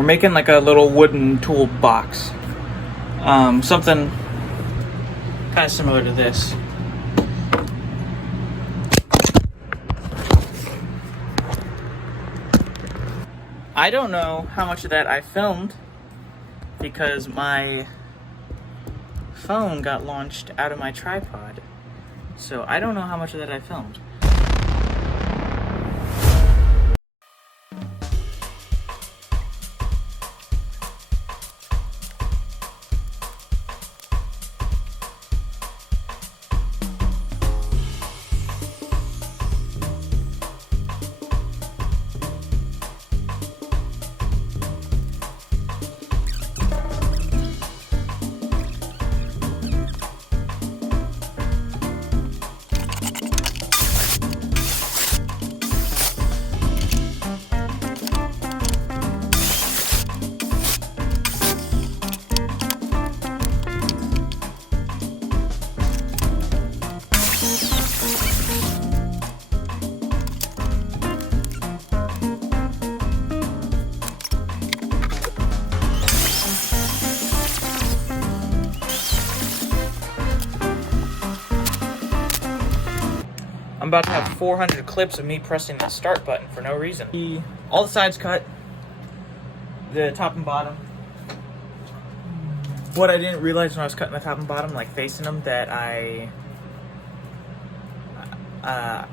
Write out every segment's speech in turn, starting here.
We're making like a little wooden toolbox. Something kind of similar to this. I don't know how much of that I filmed because my phone got launched out of my tripod. So I don't know how much of that I filmed. I'm about to have 400 clips of me pressing the start button for no reason. All the sides cut, the top and bottom. What I didn't realize when I was cutting the top and bottom, like facing them, that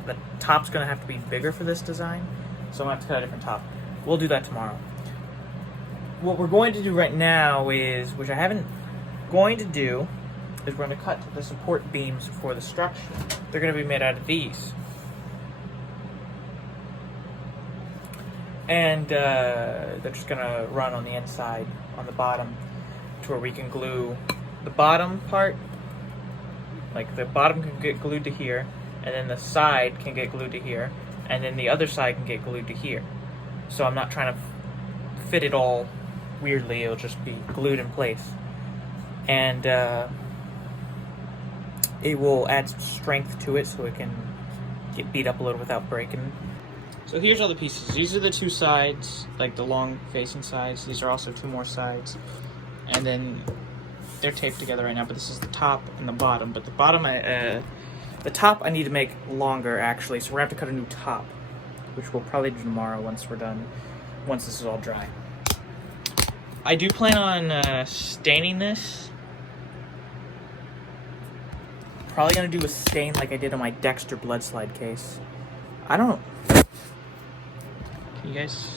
the top's gonna have to be bigger for this design, so I'm gonna have to cut a different top. We'll do that tomorrow. What we're going to do right now is, which I haven't going to do, is we're going to cut the support beams for the structure. They're going to be made out of these. And they're just going to run on the inside, on the bottom, to where we can glue the bottom part. Like the bottom can get glued to here, and then the side can get glued to here, and then the other side can get glued to here. So I'm not trying to fit it all weirdly, it'll just be glued in place. And it will add some strength to it so it can get beat up a little without breaking. So here's all the pieces. These are the two sides, like the long facing sides. These are also two more sides. And then they're taped together right now, but this is the top and the bottom. But the bottom, the top I need to make longer actually, so we're gonna have to cut a new top, which we'll probably do tomorrow once we're done, once this is all dry. I do plan on staining this. Probably gonna do a stain like I did on my Dexter blood slide case. I don't. Can you guys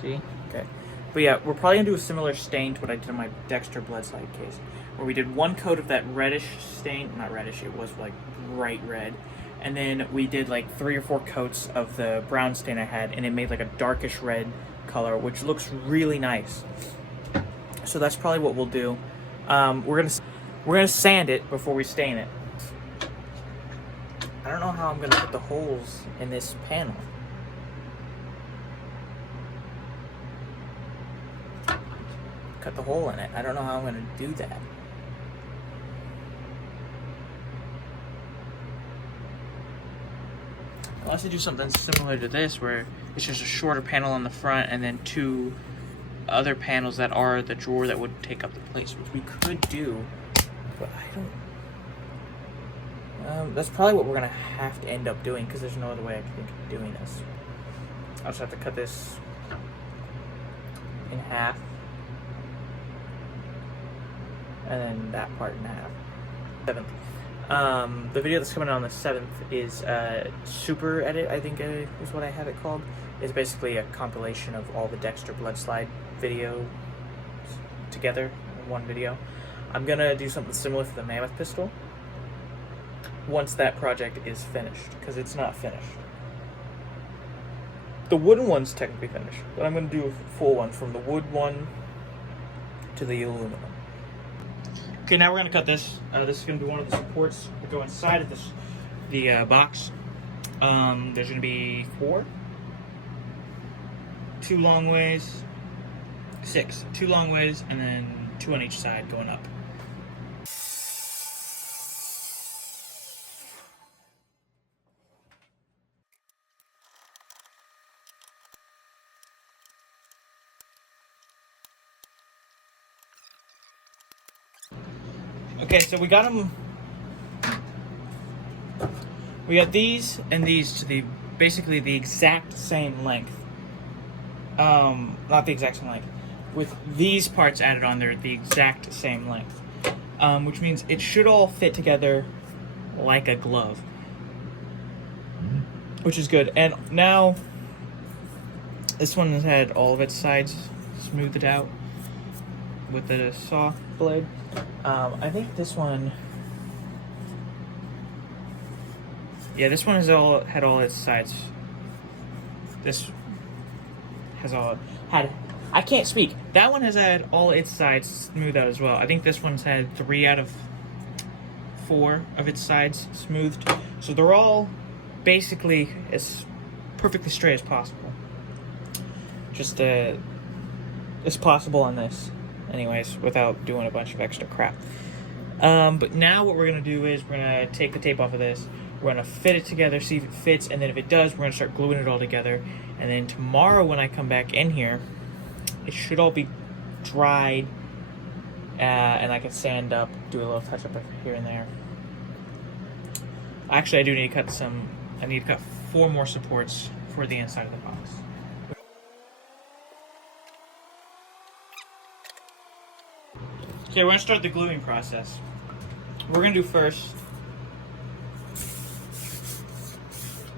see? Okay. But yeah, we're probably gonna do a similar stain to what I did on my Dexter blood slide case, where we did one coat of that reddish stain. Not reddish, it was like bright red. And then we did like 3 or 4 coats of the brown stain I had, and it made like a darkish red color, which looks really nice. So that's probably what we'll do. We're gonna sand it before we stain it. I don't know how I'm gonna put the holes in this panel. Cut the hole in it. I don't know how I'm gonna do that. I'll also do something similar to this, where it's just a shorter panel on the front and then 2 other panels that are the drawer that would take up the place, which we could do, but I don't. That's probably what we're gonna have to end up doing, because there's no other way I can think of doing this. I'll just have to cut this in half, and then that part in half. 7th. The video that's coming out on the 7th is Super Edit, I think is what I have it called. It's basically a compilation of all the Dexter blood slide videos together in one video. I'm gonna do something similar for the Mammoth pistol once that project is finished, because it's not finished. The wooden one's technically finished, but I'm gonna do a full one from the wood one to the aluminum. Okay, now we're gonna cut this. This is gonna be one of the supports that go inside of the box. There's gonna be 4, 2 long ways, 6, 2 long ways, and then 2 on each side going up. Okay, so we got them. We got these and these to the basically the exact same length. Not the exact same length. With these parts added on, they're the exact same length. Which means it should all fit together like a glove. Which is good. And now, this one has had all of its sides smoothed out with the saw blade. I think this one... Yeah, this one has had all its sides. This has all had... I can't speak. That one has had all its sides smoothed out as well. I think this one's had 3 out of 4 of its sides smoothed. So they're all basically as perfectly straight as possible. Just as possible on this, anyways, without doing a bunch of extra crap. But now what we're going to do is we're going to take the tape off of this. We're going to fit it together, see if it fits, and then if it does, we're going to start gluing it all together. And then tomorrow when I come back in here, it should all be dried, and I can sand up, do a little touch up here and there. Actually, I do need to cut I need to cut 4 more supports for the inside of the box. Okay, we're gonna start the gluing process. What we're gonna do first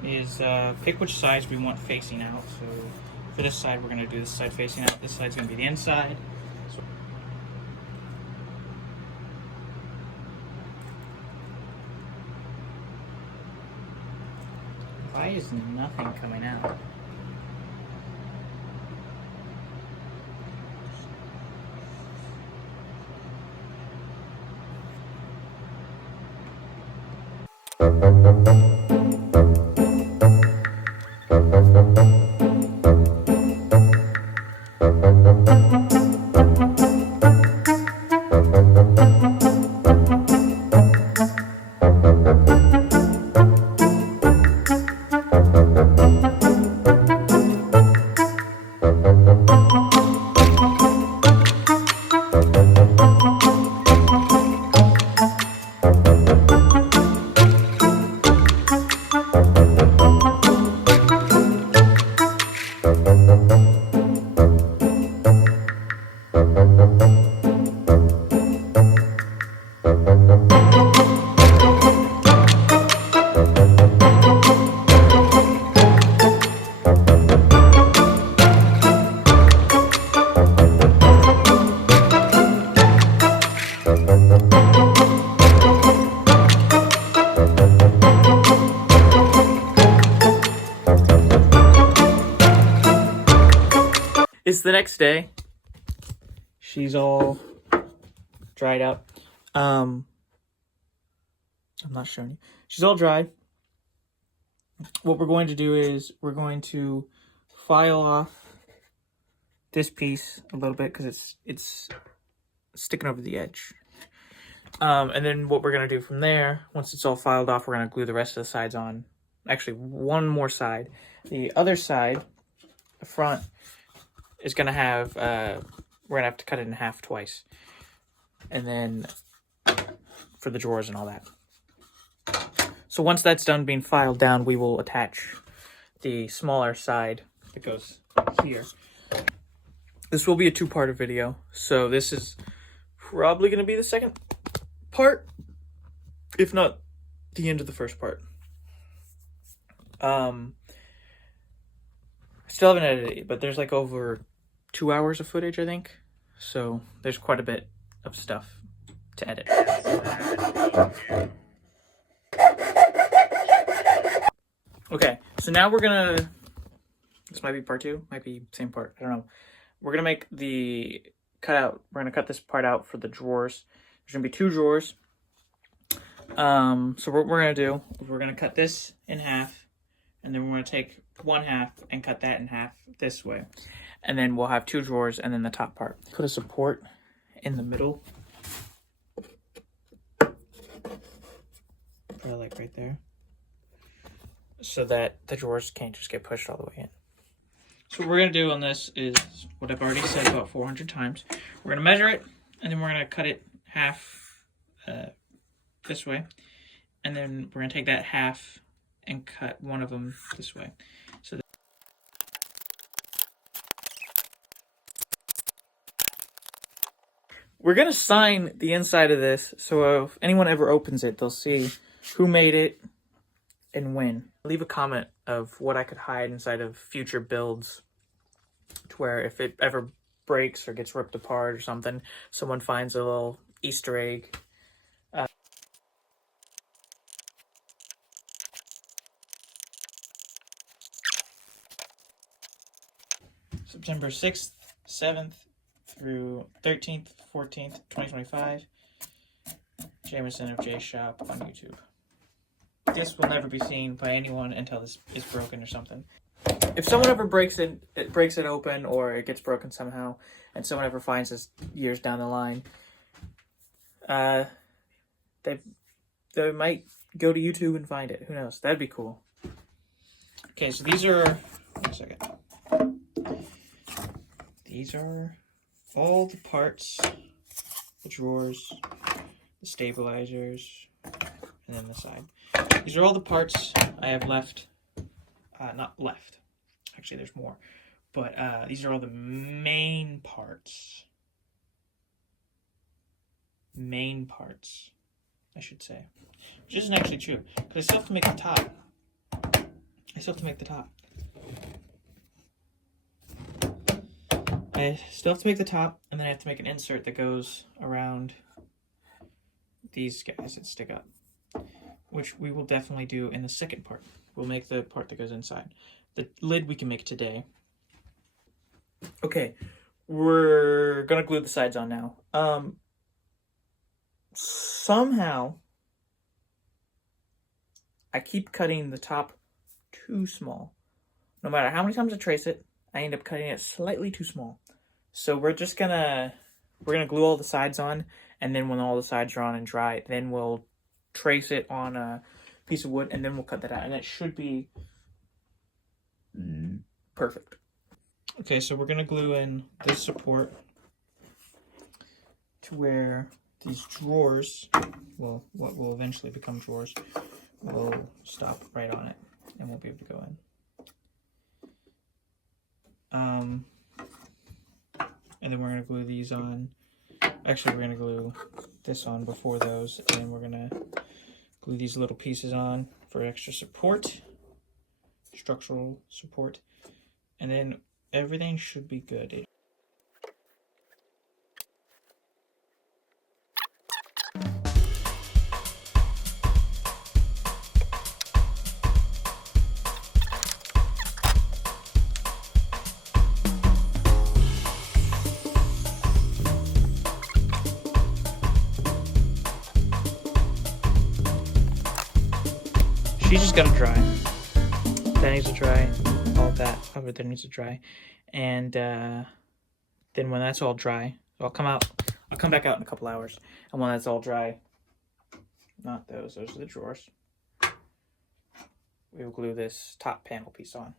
is pick which sides we want facing out. So for this side, we're gonna do this side facing out. This side's gonna be the inside. So why is nothing coming out? It's the next day. She's all dried up. I'm not showing you. She's all dried. What we're going to do is we're going to file off this piece a little bit because it's sticking over the edge. And then what we're going to do from there, once it's all filed off, we're going to glue the rest of the sides on. Actually, one more side. The other side, the front, is going to have, we're going to have to cut it in half twice. And then for the drawers and all that. So once that's done being filed down, we will attach the smaller side that goes here. This will be a 2-part video. So this is probably going to be the second part, if not the end of the first part. Still haven't edited it, but there's like over 2 hours of footage, I think. So there's quite a bit of stuff to edit. Okay, so now we're gonna, this might be part 2, might be same part, I don't know. We're gonna make the cutout, we're gonna cut this part out for the drawers. There's gonna be 2 drawers. So what we're gonna do is we're gonna cut this in half, and then we're gonna take 1/2 and cut that in half this way. And then we'll have 2 drawers and then the top part. Put a support in the middle. Probably like right there. So that the drawers can't just get pushed all the way in. So what we're gonna do on this is what I've already said about 400 times. We're gonna measure it, and then we're gonna cut it half this way. And then we're going to take that half and cut one of them this way. So we're going to sign the inside of this, so if anyone ever opens it, they'll see who made it and when. Leave a comment of what I could hide inside of future builds, to where if it ever breaks or gets ripped apart or something, someone finds a little Easter egg. September 6th, 7th through 13th, 14th, 2025. Jameson of J Shop on YouTube. This will never be seen by anyone until this is broken or something. If someone ever breaks it open, or it gets broken somehow, and someone ever finds this years down the line, they might go to YouTube and find it. Who knows? That'd be cool. Okay, so these are... Wait a second. These are all the parts, the drawers, the stabilizers, and then the side. These are all the parts I have left. Not left. Actually, there's more. But these are all the main parts. Main parts, I should say. Which isn't actually true, because I still have to make the top. I still have to make the top, and then I have to make an insert that goes around these guys that stick up, which we will definitely do in the second part. We'll make the part that goes inside. The lid we can make today. Okay, we're gonna glue the sides on now. Somehow, I keep cutting the top too small. No matter how many times I trace it, I end up cutting it slightly too small. So we're gonna glue all the sides on, and then when all the sides are on and dry, then we'll trace it on a piece of wood, and then we'll cut that out, and it should be perfect. Okay, so we're gonna glue in this support to where these drawers, well, what will eventually become drawers, will stop right on it, and won't be able to go in. And then we're going to glue these on. Actually, we're going to glue this on before those, and then we're going to glue these little pieces on for extra support, structural support, and then everything should be good. She just gotta dry. That needs to dry. All of that over there needs to dry. And then when that's all dry, I'll come back out in a couple hours. And when that's all dry, not those are the drawers, we will glue this top panel piece on.